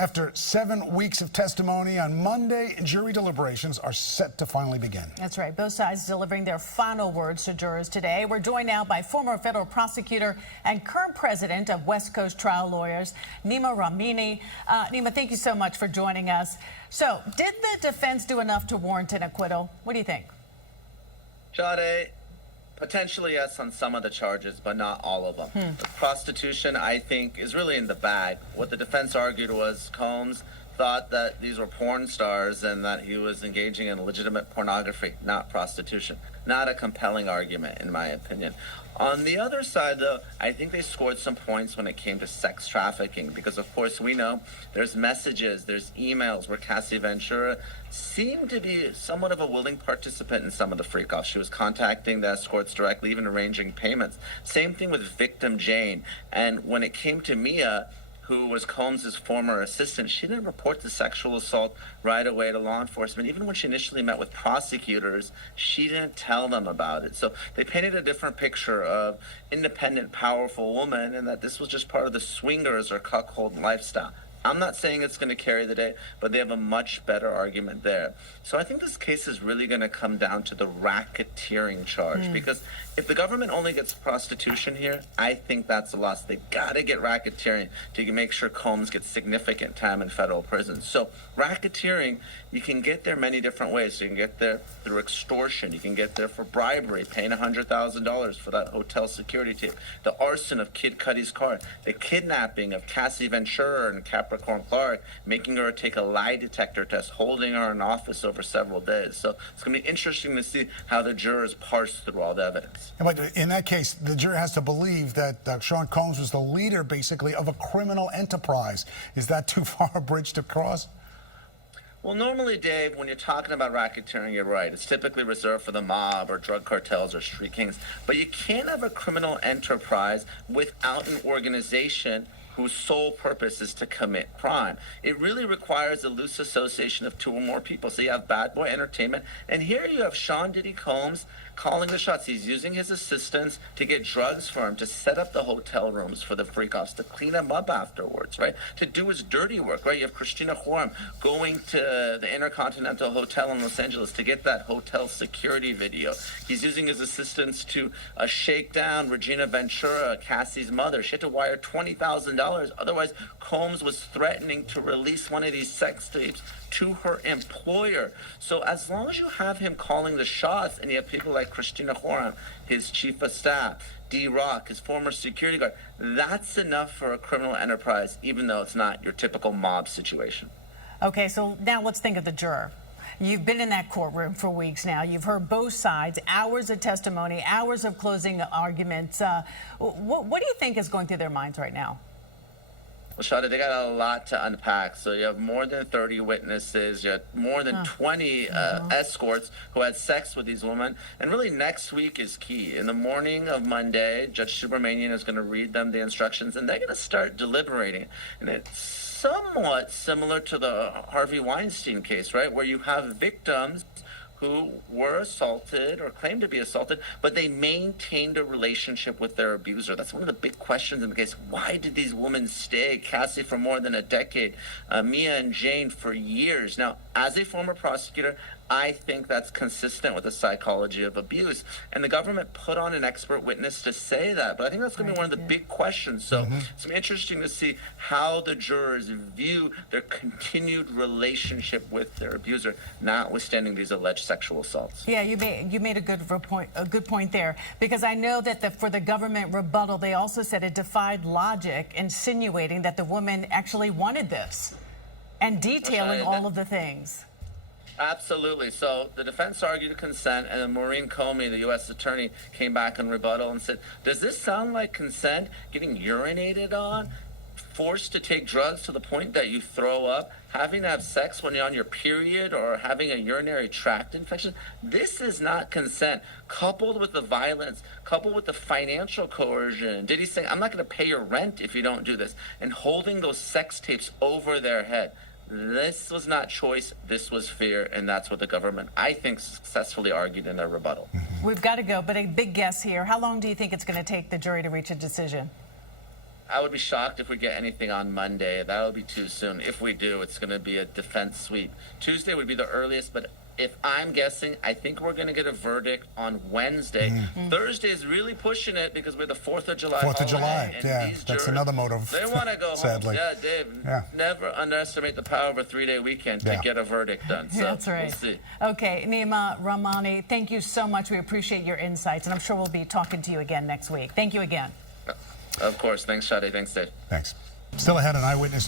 After 7 weeks of testimony on Monday, jury deliberations are set to finally begin. That's right. Both sides delivering their final words to jurors today. We're joined now by former federal prosecutor and current president of West Coast Trial Lawyers, Neama Rahmani. Neama, thank you so much for joining us. So, did the defense do enough to warrant an acquittal? What do you think? Jade, potentially yes on some of the charges, but not all of them. The prostitution, I think, is really in the bag. What the defense argued was Combs thought that these were porn stars and that he was engaging in legitimate pornography, not prostitution. Not a compelling argument, in my opinion. On the other side, though, I think they scored some points when it came to sex trafficking because, of course, we know there's messages, there's emails where Cassie Ventura seemed to be somewhat of a willing participant in some of the freak-offs. She was contacting the escorts directly, even arranging payments. Same thing with victim Jane. And when it came to Mia, who was Combs' former assistant, she didn't report the sexual assault right away to law enforcement. Even when she initially met with prosecutors, she didn't tell them about it. So they painted a different picture of independent, powerful woman and that this was just part of the swingers or cuckold lifestyle. I'm not saying it's going to carry the day, but they have a much better argument there. So I think this case is really going to come down to the racketeering charge because if the government only gets prostitution here, I think that's a loss. They've got to get racketeering to make sure Combs gets significant time in federal prison. So racketeering, you can get there many different ways. So you can get there through extortion. You can get there for bribery, paying $100,000 for that hotel security tape. The arson of Kid Cudi's car. The kidnapping of Cassie Ventura and Capricorn Clark, making her take a lie detector test, holding her in office over several days. So it's going to be interesting to see how the jurors parse through all the evidence. But in that case, the jury has to believe that Sean Combs was the leader, basically, of a criminal enterprise. Is that too far a bridge to cross? Well, normally, Dave, when you're talking about racketeering, you're right. It's typically reserved for the mob or drug cartels or street kings. But you can't have a criminal enterprise without an organization whose sole purpose is to commit crime. It really requires a loose association of two or more people. So you have Bad Boy Entertainment, and here you have Sean Diddy Combs calling the shots. He's using his assistants to get drugs for him, to set up the hotel rooms for the freak-offs, to clean them up afterwards, right? To do his dirty work, right? You have Christina Joram going to the Intercontinental Hotel in Los Angeles to get that hotel security video. He's using his assistants to shake down Regina Ventura, Cassie's mother. She had to wire $20,000. Otherwise, Combs was threatening to release one of these sex tapes to her employer. So as long as you have him calling the shots and you have people like Christina Joram, his chief of staff, D-Rock, his former security guard, that's enough for a criminal enterprise, even though it's not your typical mob situation. Okay, so now let's think of the juror. You've been in that courtroom for weeks now. You've heard both sides, hours of testimony, hours of closing arguments. What do you think is going through their minds right now? Well, Shada, they got a lot to unpack. So you have more than 30 witnesses. You have more than 20 escorts who had sex with these women. And really, next week is key. In the morning of Monday, Judge Subramanian is going to read them the instructions, and they're going to start deliberating. And it's somewhat similar to the Harvey Weinstein case, right, where you have victims who were assaulted or claimed to be assaulted, but they maintained a relationship with their abuser. That's one of the big questions in the case. Why did these women stay? Cassie for more than a decade, Mia and Jane for years. Now, as a former prosecutor, I think that's consistent with the psychology of abuse. And the government put on an expert witness to say that. But I think that's going to be one of the big questions. So it's interesting to see how the jurors view their continued relationship with their abuser, notwithstanding these alleged sexual assaults. Yeah, you made a good point there. Because I know that for the government rebuttal, they also said it defied logic, insinuating that the woman actually wanted this and detailing all of the things. Absolutely. So the defense argued consent, and then Maureen Comey, the U.S. attorney, came back in rebuttal and said, does this sound like consent? Getting urinated on? Forced to take drugs to the point that you throw up? Having to have sex when you're on your period or having a urinary tract infection? This is not consent. Coupled with the violence, coupled with the financial coercion. Diddy saying, I'm not going to pay your rent if you don't do this. And holding those sex tapes over their head. This was not choice, this was fear, and that's what the government, I think, successfully argued in their rebuttal. We've got to go, but a big guess here. How long do you think it's going to take the jury to reach a decision? I would be shocked if we get anything on Monday. That'll be too soon. If we do, it's going to be a defense sweep. Tuesday would be the earliest, but if I'm guessing, I think we're going to get a verdict on Wednesday. Thursday is really pushing it because we're the 4th of July. 4th of July, and yeah, these that's jurors, another motive. They want to go sadly. home. Yeah, Dave, Yeah. never underestimate the power of a 3-day weekend to Yeah. get a verdict done. So That's right. We'll see. Okay, Neama Rahmani, thank you so much. We appreciate your insights, and I'm sure we'll be talking to you again next week. Thank you again. Of course. Thanks, Sade. Thanks, Dave. Thanks. Still ahead on Eyewitness.